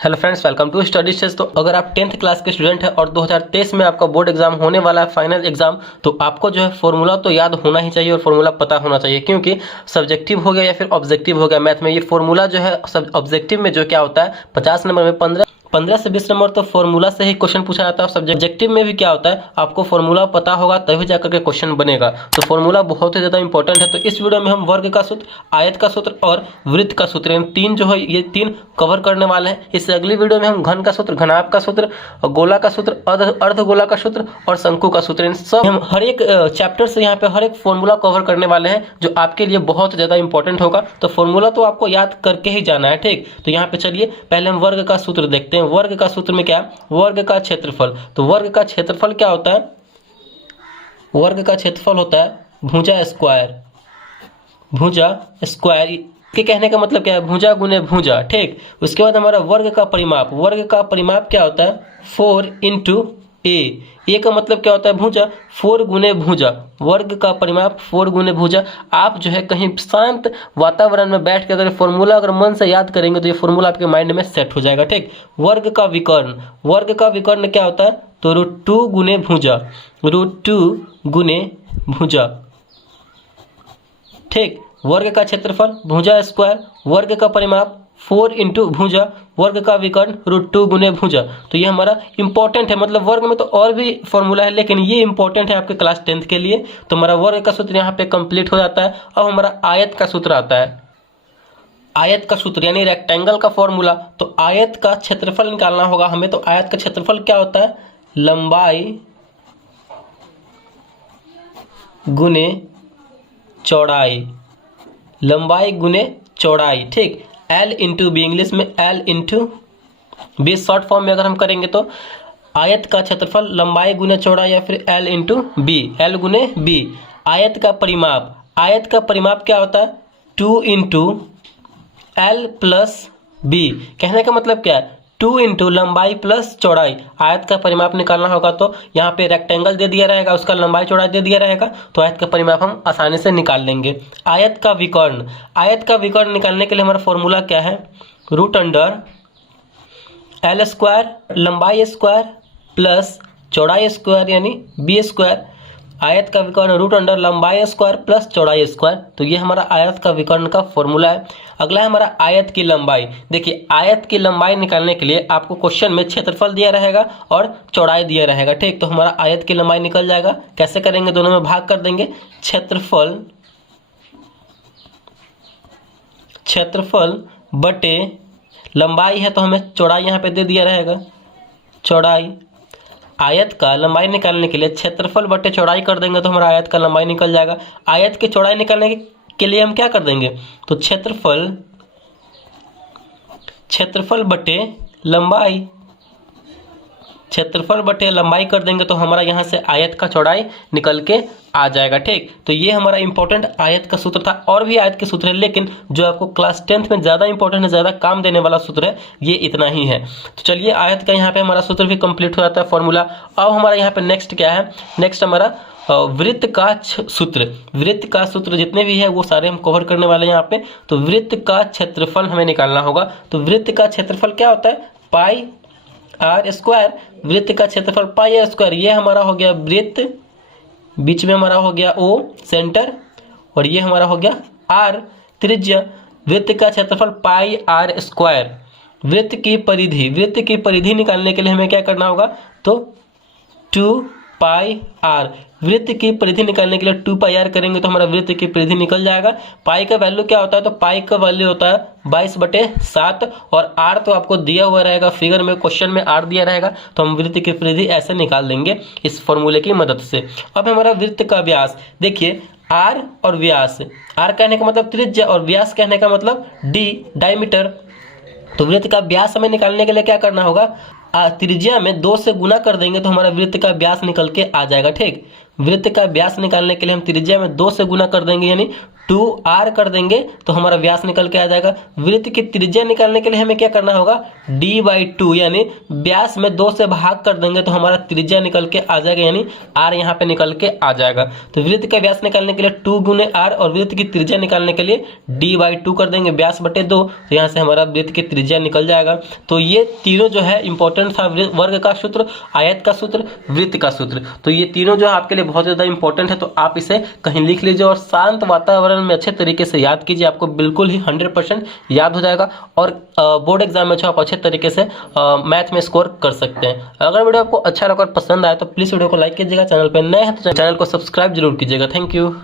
Hello friends, welcome to Study Stage. तो अगर आप 10th क्लास के स्टूडेंट हैं और 2023 में आपका बोर्ड एग्जाम होने वाला है, फाइनल एग्जाम, तो आपको जो है फॉर्मूला तो याद होना ही चाहिए और फॉर्मूला पता होना चाहिए, क्योंकि सब्जेक्टिव हो गया या फिर ऑब्जेक्टिव हो गया मैथ में, ये फॉर्मूला जो है सब ऑब्जेक्टिव में जो क्या होता है 50 नंबर में 15 से 20 नंबर तो फॉर्मूला से ही क्वेश्चन पूछा जाता है। सब्जेक्टिव में भी क्या होता है, आपको फॉर्मूला पता होगा तभी जाकर के क्वेश्चन बनेगा। तो फॉर्मूला बहुत ही ज़्यादा इंपॉर्टेंट है। तो इस वीडियो में हम वर्ग का सूत्र, आयत का सूत्र और वृत्त का सूत्र, इन तीन जो है ये तीन कवर करने वाले हैं। इससे अगली वीडियो में हम घन का सूत्र, घनाभ का सूत्र, गोला का सूत्र, अर्धगोला का सूत्र और शंकु का सूत्र, इन सब हम हर एक चैप्टर से यहाँ पे हर एक फॉर्मूला कवर करने वाले हैं जो आपके लिए बहुत ज़्यादा इंपॉर्टेंट होगा। तो फॉर्मूला तो आपको याद करके ही जाना है, ठीक। तो यहाँ पे चलिए पहले हम वर्ग का सूत्र देखते हैं। वर्ग का सूत्र में क्या है, वर्ग का क्षेत्रफल। तो वर्ग का क्षेत्रफल क्या होता है, वर्ग का क्षेत्रफल होता है भुजा स्क्वायर। भुजा स्क्वायर के कहने का मतलब क्या है, भुजा गुने भुजा, ठीक। उसके बाद हमारा वर्ग का परिमाप। वर्ग का परिमाप क्या होता है, 4 इंटू ए का मतलब क्या होता है, भुजा, 4 गुने भुजा। वर्ग का परिमाप 4 गुने भुजा। आप जो है कहीं शांत वातावरण में बैठ के अगर फॉर्मूला अगर मन से याद करेंगे तो ये फॉर्मूला आपके माइंड में सेट हो जाएगा, ठीक। वर्ग का विकर्ण। वर्ग का विकर्ण क्या होता है, तो √2 गुने भुजा, √2 गुने भुजा, ठीक। वर्ग का क्षेत्रफल भुजा स्क्वायर, वर्ग का परिमाप 4 इंटू भुजा, वर्ग का विकर्ण √2 गुने भुजा। तो ये हमारा इंपॉर्टेंट है, मतलब वर्ग में तो और भी फॉर्मूला है लेकिन ये इंपॉर्टेंट है आपके क्लास 10th के लिए। तो हमारा वर्ग का सूत्र यहाँ पे कंप्लीट हो जाता है। अब हमारा आयत का सूत्र आता है। आयत का सूत्र यानी रेक्टेंगल का फॉर्मूला। तो आयत का क्षेत्रफल निकालना होगा हमें। तो आयत का क्षेत्रफल क्या होता है, लंबाई गुने चौड़ाई, लंबाई गुने चौड़ाई, ठीक। L इंटू बी, इंग्लिश में L into B, short form में अगर हम करेंगे तो आयत का क्षेत्रफल लंबाई गुने चौड़ाई या फिर L इंटू बी, L गुने बी। आयत का परिमाप, आयत का परिमाप क्या होता है, 2 इंटू L प्लस बी। कहने का मतलब क्या है, 2 इंटू लंबाई प्लस चौड़ाई। आयत का परिमाप निकालना होगा तो यहाँ पे रेक्टेंगल दे दिया रहेगा, उसका लंबाई चौड़ाई दे दिया रहेगा, तो आयत का परिमाप हम आसानी से निकाल लेंगे। आयत का विकर्ण। आयत का विकर्ण निकालने के लिए हमारा फॉर्मूला क्या है, √L स्क्वायर, लंबाई स्क्वायर प्लस चौड़ाई स्क्वायर यानी बी स्क्वायर। आयत का विकर्ण √अंडर लंबाई स्क्वायर प्लस चौड़ाई स्क्वायर। तो ये हमारा आयत का विकर्ण का फॉर्मूला है। अगला है हमारा आयत की लंबाई। देखिए आयत की लंबाई निकालने के लिए आपको क्वेश्चन में क्षेत्रफल दिया रहेगा और चौड़ाई दिया रहेगा, ठीक। तो हमारा आयत की लंबाई निकल जाएगा। कैसे करेंगे, दोनों में भाग कर देंगे। क्षेत्रफल बटे लंबाई है तो हमें चौड़ाई यहाँ पे दे दिया रहेगा, चौड़ाई। आयत का लंबाई निकालने के लिए क्षेत्रफल बटे चौड़ाई कर देंगे तो हमारा आयत का लंबाई निकल जाएगा। आयत की चौड़ाई निकालने के लिए हम क्या कर देंगे, तो क्षेत्रफल बटे लंबाई, क्षेत्रफल बटे लंबाई कर देंगे तो हमारा यहाँ से आयत का चौड़ाई निकल के आ जाएगा, ठीक। तो ये हमारा इंपॉर्टेंट आयत का सूत्र था। और भी आयत के सूत्र है लेकिन जो आपको क्लास 10th में ज़्यादा इंपॉर्टेंट है, ज़्यादा काम देने वाला सूत्र है, ये इतना ही है। तो चलिए आयत का यहाँ पे हमारा सूत्र भी कंप्लीट हो जाता है, फॉर्मूला। अब हमारा यहाँ पे नेक्स्ट क्या है, नेक्स्ट हमारा वृत्त का सूत्र। वृत्त का सूत्र जितने भी है वो सारे हम कवर करने वाले हैं यहाँ पे। तो वृत्त का क्षेत्रफल हमें निकालना होगा। तो वृत्त का क्षेत्रफल क्या होता है, पाई आर स्क्वायर। वृत्त का क्षेत्रफल पाई आर स्क्वायर। ये हमारा हो गया वृत्त, बीच में हमारा हो गया ओ सेंटर, और ये हमारा हो गया आर त्रिज्या। वृत्त का क्षेत्रफल पाई आर स्क्वायर। वृत्त की परिधि, वृत्त की परिधि निकालने के लिए हमें क्या करना होगा, तो 2 पाई आर। वृत्त की परिधि निकालने के लिए 2 पाई आर करेंगे तो हमारा वृत्त की परिधि निकल जाएगा। पाई का वैल्यू क्या होता है, तो पाई का वैल्यू होता है 22/7 और आर तो आपको दिया हुआ रहेगा फिगर में, क्वेश्चन में आर दिया रहेगा। तो हम वृत्त की परिधि ऐसे निकाल देंगे इस फॉर्मूले की मदद से। अब हमारा वृत्त का व्यास, देखिए आर और व्यास, आर कहने का मतलब त्रिज्या और व्यास कहने का मतलब डी, डायमीटर। तो वृत्त का व्यास हमें निकालने के लिए क्या करना होगा, त्रिज्या में 2 से गुना कर देंगे तो हमारा वृत्त का व्यास निकल के आ जाएगा, ठीक। वृत्त का व्यास निकालने के लिए हम त्रिज्या में 2 से गुना कर देंगे यानी 2r कर देंगे तो हमारा व्यास निकल के आ जाएगा। वृत्त की त्रिज्या निकालने के लिए हमें क्या करना होगा, d/2 यानी व्यास में 2 से भाग कर देंगे तो हमारा त्रिज्या निकल के आ जाएगा, यानी r यहाँ पे निकल के आ जाएगा। तो वृत्त का व्यास निकालने के लिए 2 गुने r और वृत्त की त्रिज्या निकालने के लिए d/2 कर देंगे, व्यास बटे 2, तो यहाँ से हमारा वृत्त की त्रिज्या निकल जाएगा। तो ये तीनों जो है इंपॉर्टेंट था, वर्ग का सूत्र, आयत का सूत्र, वृत्त का सूत्र। तो ये तीनों जो है आपके लिए बहुत ज़्यादा इंपॉर्टेंट है, तो आप इसे कहीं लिख लीजिए और शांत वातावरण में अच्छे तरीके से याद कीजिए, आपको बिल्कुल ही 100% याद हो जाएगा और बोर्ड एग्जाम में जो आप अच्छे तरीके से मैथ में स्कोर कर सकते हैं। अगर वीडियो आपको अच्छा लगा और पसंद आए तो प्लीज़ वीडियो को लाइक कीजिएगा, चैनल पर नए हैं तो चैनल को सब्सक्राइब जरूर कीजिएगा। Thank you.